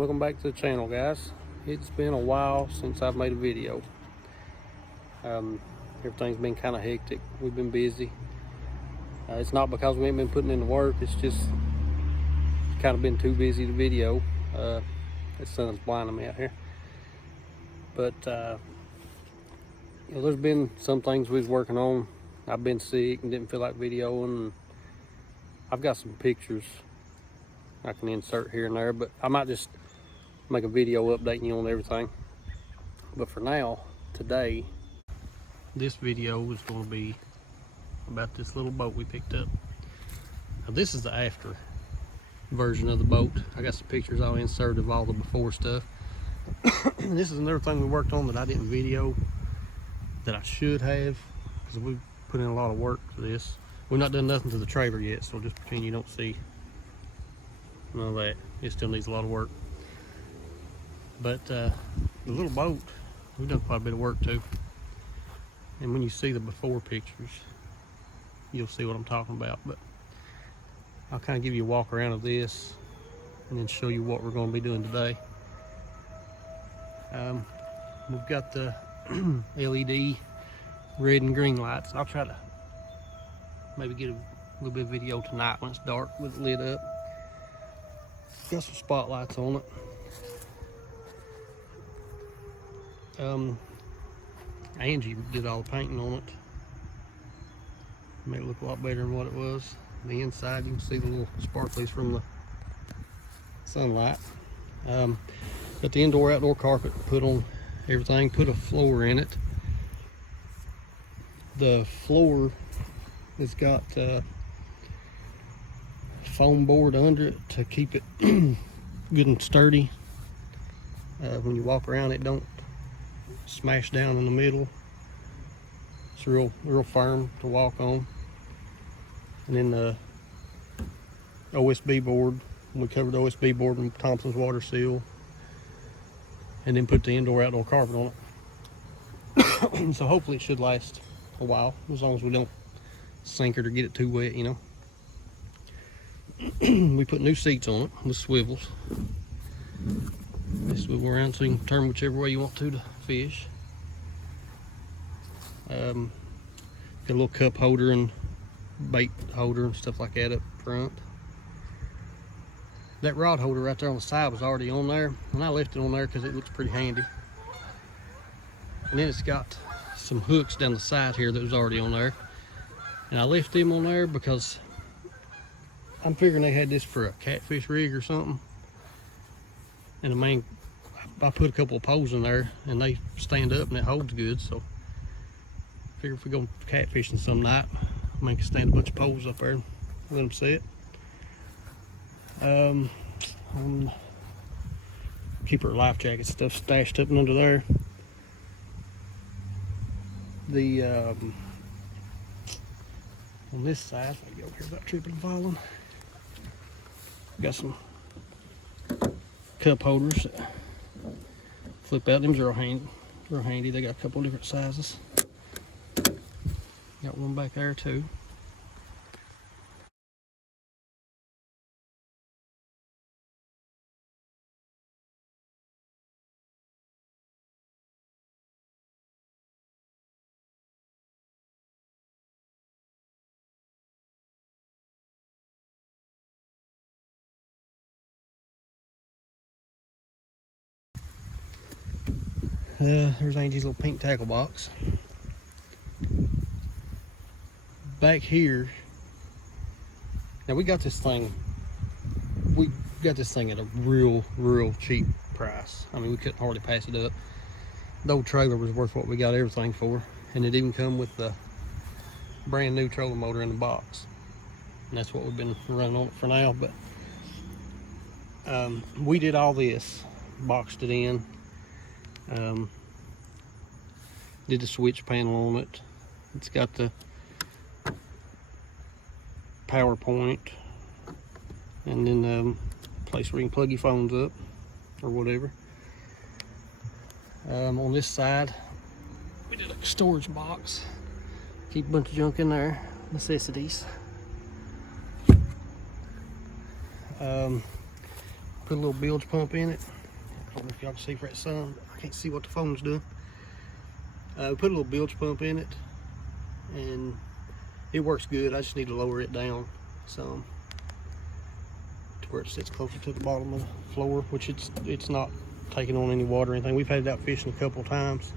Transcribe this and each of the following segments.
Welcome back to the channel, guys. It's been a while since I've made a video. Everything's been kind of hectic. We've been busy. It's not because we ain't been putting in the work. It's just kind of been too busy to video. The sun's blinding me out here. But there's been some things we was working on. I've been sick and didn't feel like videoing. I've got some pictures I can insert here and there, but I might just make a video updating you on everything. But for now, today, this video is going to be about this little boat we picked up. Now this is the after version of the boat. I got some pictures I'll insert of all the before stuff. This is another thing we worked on that I didn't video that I should have, because we put in a lot of work for this. We've not done nothing to the trailer yet, so just pretend you don't see none of that. It still needs a lot of work. But the little boat, we've done quite a bit of work too. And when you see the before pictures, you'll see what I'm talking about. But I'll kind of give you a walk around of this and then show you what we're going to be doing today. We've got the LED red and green lights. I'll try to maybe get a little bit of video tonight when it's dark with it lit up. Got some spotlights on it. Angie did all the painting on it. Made it look a lot better than what it was. The inside, you can see the little sparklies from the sunlight. Got the indoor outdoor carpet put on everything, put a floor in it. The floor has got foam board under it to keep it good and sturdy. When you walk around, it don't smash down in the middle. It's real firm to walk on. And then the OSB board, we covered the OSB board in Thompson's water seal, and then put the indoor outdoor carpet on it. So hopefully it should last a while, as long as we don't sink it or get it too wet, you know. We put new seats on it with swivels. They swivel around so you can turn whichever way you want to fish. Got a little cup holder and bait holder and stuff like that up front. That rod holder right there on the side was already on there, and I left it on there because it looks pretty handy. And then it's got some hooks down the side here that was already on there, and I left them on there because I'm figuring they had this for a catfish rig or something. And I put a couple of poles in there and they stand up and it holds good, so I figure if we go catfishing some night, I can stand a bunch of poles up there and let them sit. Keep our life jacket stuff stashed up and under there. The on this side, let me go over here without tripping and falling. Got some cup holders that flip out. Them are real handy. They got a couple different sizes. Got one back there too. There's Angie's little pink tackle box. Back here, now we got this thing at a real cheap price. I mean, we couldn't hardly pass it up. The old trailer was worth what we got everything for, and it even come with the brand new trolling motor in the box, and that's what we've been running on it for now. But we did all this, boxed it in, did the switch panel on it. It's got the power point, and then place where you can plug your phones up or whatever. On this side, we did a storage box. Keep a bunch of junk in there, necessities. put a little bilge pump in it. I don't know if y'all can see for that sun. I can't see what the phone's doing. We put a little bilge pump in it, and it works good. I just need to lower it down some to where it sits closer to the bottom of the floor, which it's not taking on any water or anything. We've had it out fishing a couple of times.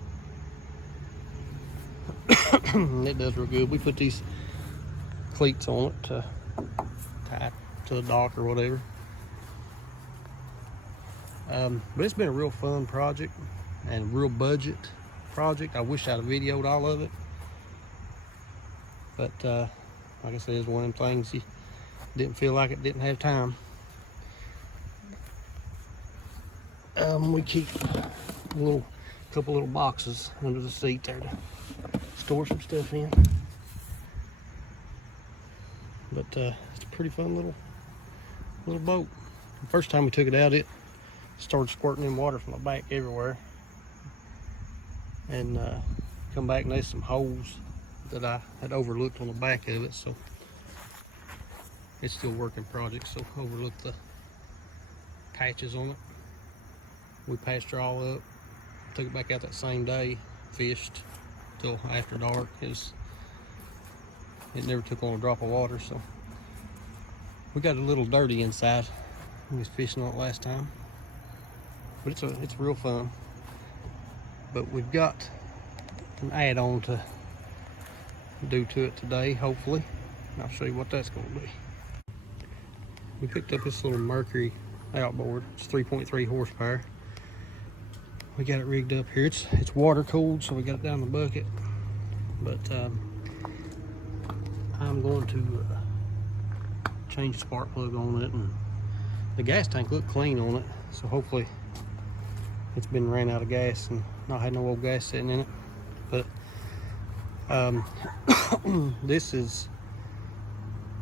It does real good. We put these cleats on it to tie it to the dock or whatever. But it's been a real fun project and real budget project. I wish I'd have videoed all of it, but like I said, it's one of them things you didn't feel like it didn't have time. We keep a couple little boxes under the seat there to store some stuff in. But it's a pretty fun little boat. The first time we took it out, it started squirting in water from the back everywhere. And come back and there's some holes that I had overlooked on the back of it, so it's still a working project, so overlooked the patches on it. We patched her all up, took it back out that same day, fished till after dark. It never took on a drop of water, so we got a little dirty inside. We was fishing on it last time, but it's real fun. But we've got an add-on to do to it today, hopefully. I'll show you what that's going to be. We picked up this little Mercury outboard. It's 3.3 horsepower. We got it rigged up here. It's water cooled, so we got it down the bucket. But I'm going to change the spark plug on it, and the gas tank looked clean on it, so hopefully it's been ran out of gas and not had no old gas sitting in it. But this is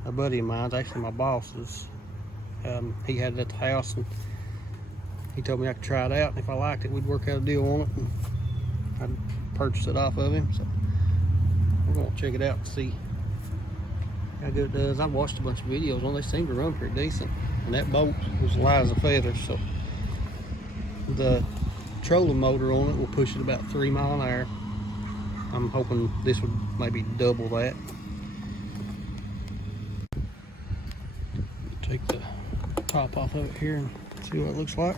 a buddy of mine's, actually my boss's. He had it at the house, and he told me I could try it out, and if I liked it, we'd work out a deal on it, and I'd purchase it off of him. So we're gonna check it out and see how good it does. I've watched a bunch of videos on it. They seem to run pretty decent, and that boat was light as a feather. So the trolling motor on it will push it about 3 miles an hour. I'm hoping this would maybe double that. Take the top off of it here and see what it looks like.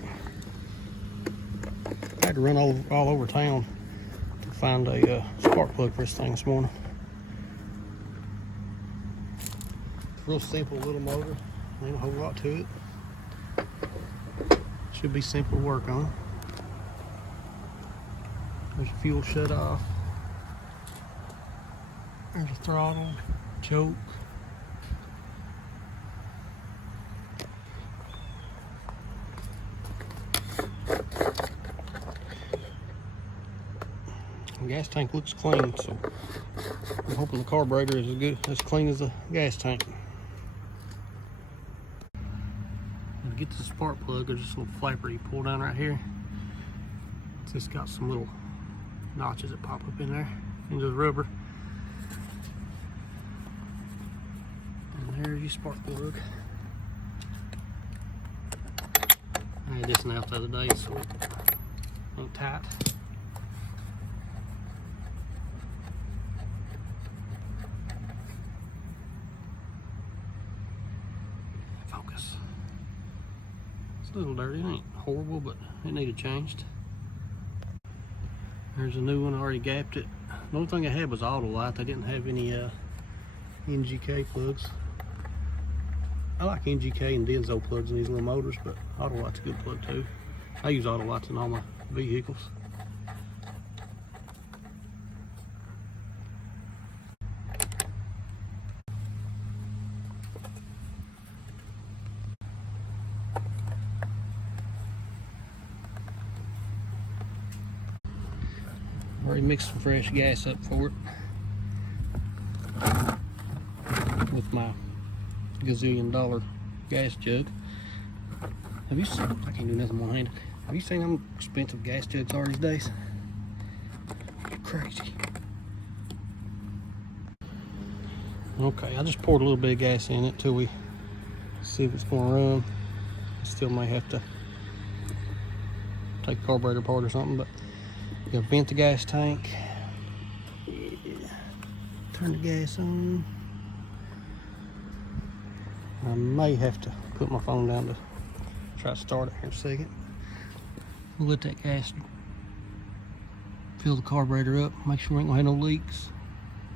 I had to run all over town to find a spark plug for this thing this morning. Real simple little motor, ain't a whole lot to it. Should be simple to work on. There's a fuel shut off. There's a throttle, choke. The gas tank looks clean, so I'm hoping the carburetor is as clean as the gas tank. To get to the spark plug, there's this little flapper you pull down right here. It's just got some little notches that pop up in there into the rubber. And there's your spark plug. I had this out the other day, so it ain't tight. Focus. It's a little dirty. It ain't horrible, but it needed changed. There's a new one. I already gapped it. The only thing I had was Autolite. They didn't have any NGK plugs. I like NGK and Denso plugs in these little motors, but Autolite's a good plug too. I use Autolites in all my vehicles. Already mixed some fresh gas up for it with my gazillion-dollar gas jug. Have you seen? I can't do nothing one-handed. Have you seen how expensive gas jugs are these days? Crazy. Okay, I just poured a little bit of gas in it till we see if it's gonna run. Still may have to take the carburetor apart or something, but you gotta vent the gas tank. Yeah. Turn the gas on. I may have to put my phone down to try to start it here in a second. We'll let that gas fill the carburetor up, make sure we ain't gonna have no leaks,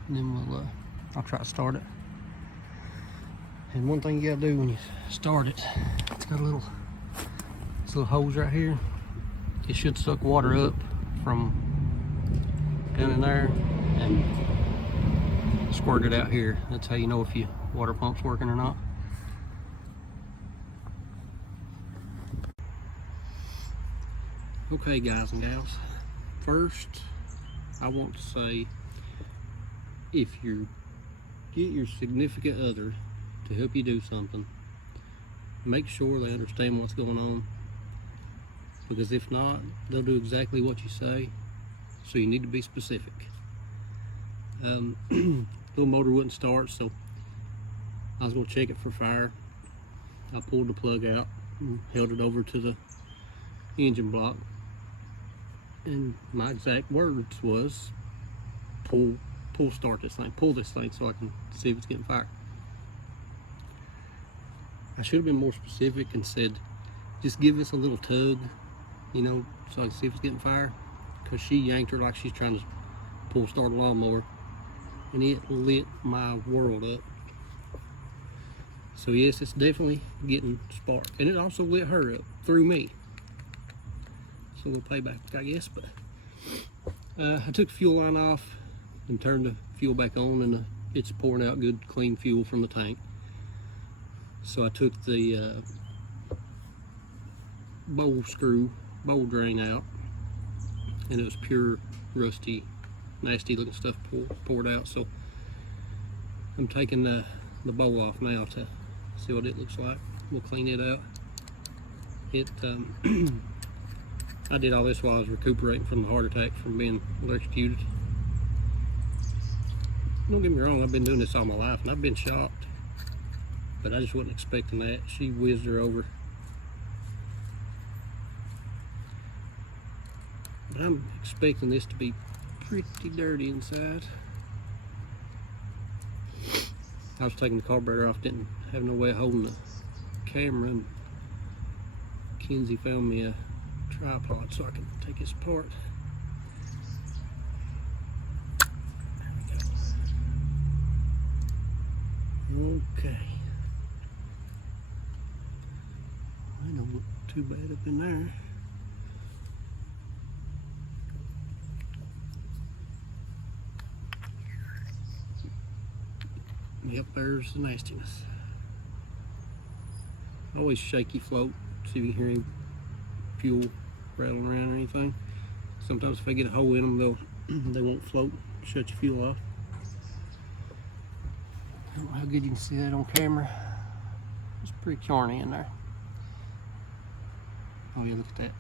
and then I'll try to start it. And one thing you gotta do when you start it, it's got this little hose right here. It should suck water up from down in there and squirt it out here. That's how you know if your water pump's working or not. Okay, guys and gals, first I want to say, if you get your significant other to help you do something, make sure they understand what's going on, because if not, they'll do exactly what you say. So you need to be specific. Little motor wouldn't start, so I was going to check it for fire. I pulled the plug out and held it over to the engine block, and my exact words was, pull start this thing, pull this thing so I can see if it's getting fired. I should have been more specific and said, just give this a little tug, you know, so I can see if it's getting fired, because she yanked her like she's trying to pull start a lawnmower, and it lit my world up. So yes, it's definitely getting sparked, and it also lit her up through me. So a little payback, I guess. But I took the fuel line off and turned the fuel back on, and it's pouring out good clean fuel from the tank. So I took the bowl drain out, and it was pure rusty, nasty looking stuff poured out. So I'm taking the bowl off now to see what it looks like. We'll clean it out. I did all this while I was recuperating from the heart attack from being electrocuted. Don't get me wrong, I've been doing this all my life and I've been shocked, but I just wasn't expecting that. She whizzed her over. But I'm expecting this to be pretty dirty inside. I was taking the carburetor off, didn't have no way of holding the camera, and Kenzie found me a tripod so I can take this apart. Okay. I don't look too bad up in there. Yep, there's the nastiness. Always shaky float, see if you can hear any fuel rattling around or anything. Sometimes if I get a hole in them, they won't float, shut your fuel off. I don't know how good you can see that on camera. It's pretty charny in there. Oh yeah, look at that.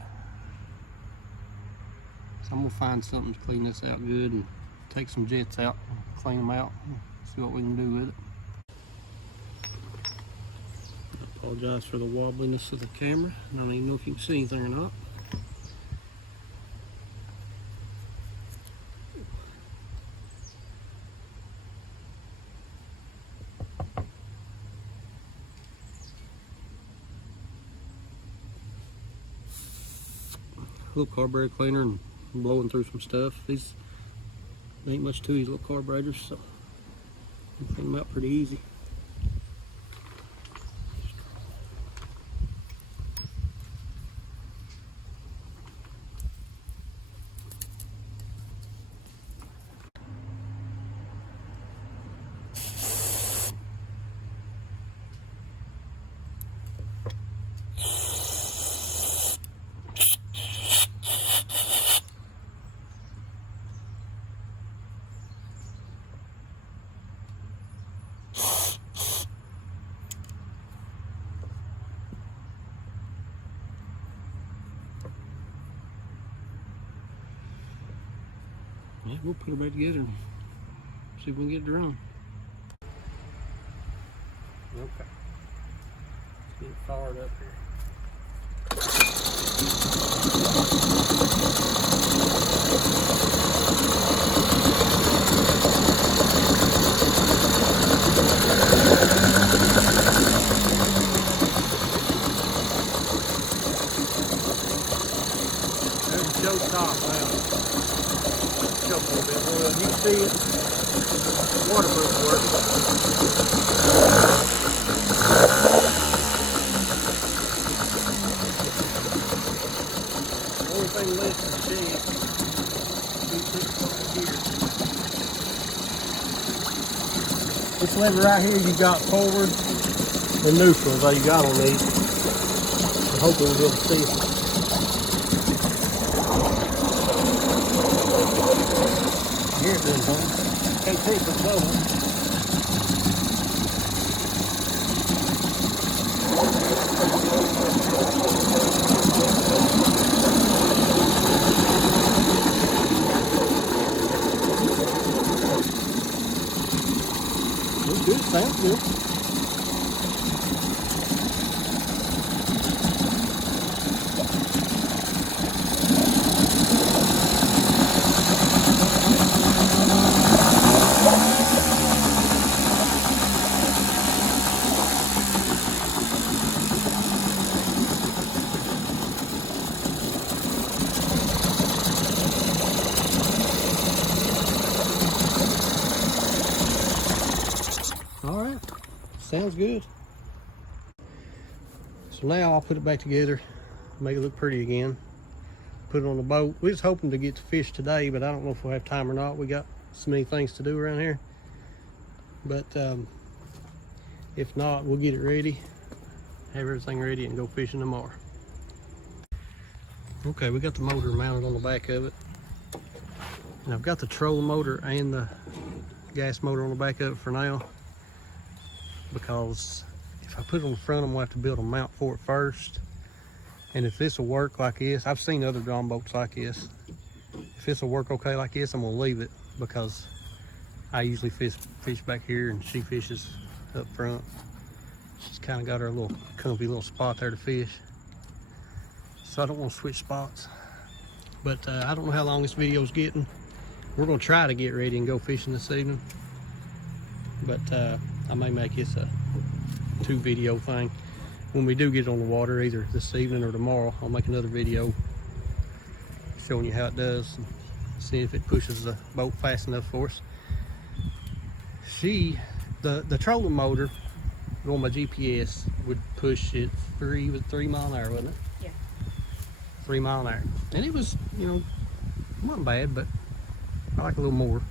So I'm gonna find something to clean this out good and take some jets out and clean them out and see what we can do with it. I apologize for the wobbliness of the camera. I don't even know if you can see anything or not. Little carburetor cleaner and blowing through some stuff. These ain't much to these little carburetors, so you can clean them out pretty easy. Yeah, we'll put it back together and see if we can get it around. Okay. Let's get it fired up here. There's the show top now. Show a little bit more. You can see it. Waterproof working. Only thing left is the shed. These things over here. This lever right here, you got forward and neutral is all you got on these. I hope we'll be able to see it. Here it is, huh? Can't take the bubble. Looks good, sounds good. All right, sounds good. So now I'll put it back together, make it look pretty again, put it on the boat. We was hoping to get to fish today, but I don't know if we'll have time or not. We got so many things to do around here. But if not, we'll get it ready, have everything ready and go fishing tomorrow. Okay, we got the motor mounted on the back of it. And I've got the trolling motor and the gas motor on the back of it for now, because if I put it on the front, I'm gonna have to build a mount for it first. And if this will work like this, I've seen other drawn boats like this. If this will work okay like this, I'm gonna leave it, because I usually fish back here and she fishes up front. She's kind of got her little comfy little spot there to fish. So I don't want to switch spots. But I don't know how long this video is getting. We're gonna try to get ready and go fishing this evening. But I may make this a 2 video thing. When we do get it on the water, either this evening or tomorrow, I'll make another video showing you how it does, and see if it pushes the boat fast enough for us. The trolling motor on my GPS would push it 3 mile an hour, wasn't it? Yeah. 3 mile an hour. And it was, you know, wasn't bad, but I like a little more.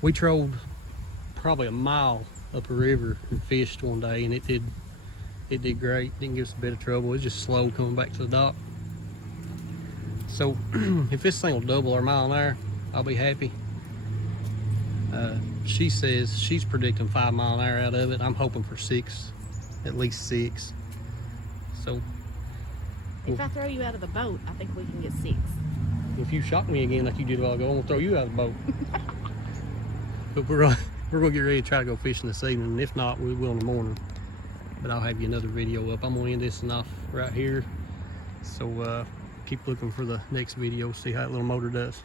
We trolled probably a mile up a river and fished one day, and it did great. Didn't give us a bit of trouble. It was just slow coming back to the dock. So if this thing will double our mile an hour, I'll be happy. She says she's predicting 5 mile an hour out of it. I'm hoping for 6, at least 6. So If I throw you out of the boat, I think we can get 6. if you shock me again like you did a while ago, I'm gonna throw you out of the boat. But we're gonna get ready to try to go fishing this evening, and if not, we will in the morning. But I'll have you another video up. I'm gonna end this off right here. So keep looking for the next video, see how that little motor does.